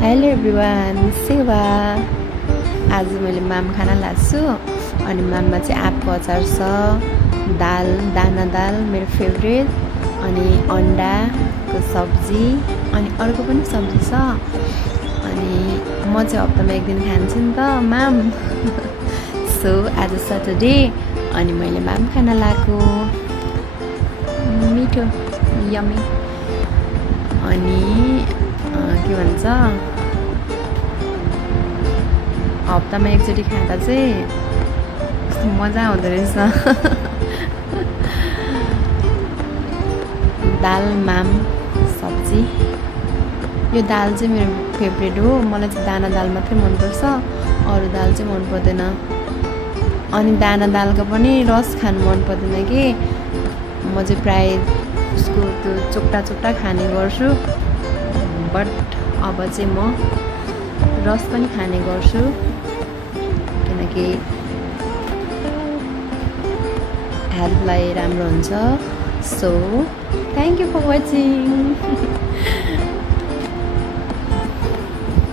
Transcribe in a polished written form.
Hello everyone, सेवा। आज मैले माम खाना लाग्छु अनि माममा चाहिँ आँपको अचार छ, दाल, दाना दाल मेरो फेभरेट, अनि अन्डाको सब्जी अनि अर्को पनि सब्जी छ। अनि म चाहिँ हप्तामा एक दिन खान्छु नि त माम। सो आज सटरडे अनि मैले माम खाना लाएको मिठो यमी। अनि के भन्छ, हप्तामा एकचोटि खाँदा चाहिँ कस्तो मजा आउँदो रहेछ। दाल माम सब्जी, यो दाल चाहिँ मेरो फेभरेट हो। मलाई चाहिँ दाना दाल मात्रै मनपर्छ, अरू दाल चाहिँ मन पर्दैन। अनि दाना दालको पनि रस खानु मन पर्दैन कि, म चाहिँ प्रायः उसको त्यो चोक्टा चोक्टा खाने गर्छु। बट अब चाहिँ म रस पनि खाने गर्छु किनकि हेल्थलाई राम्रो हुन्छ। So thank you for watching.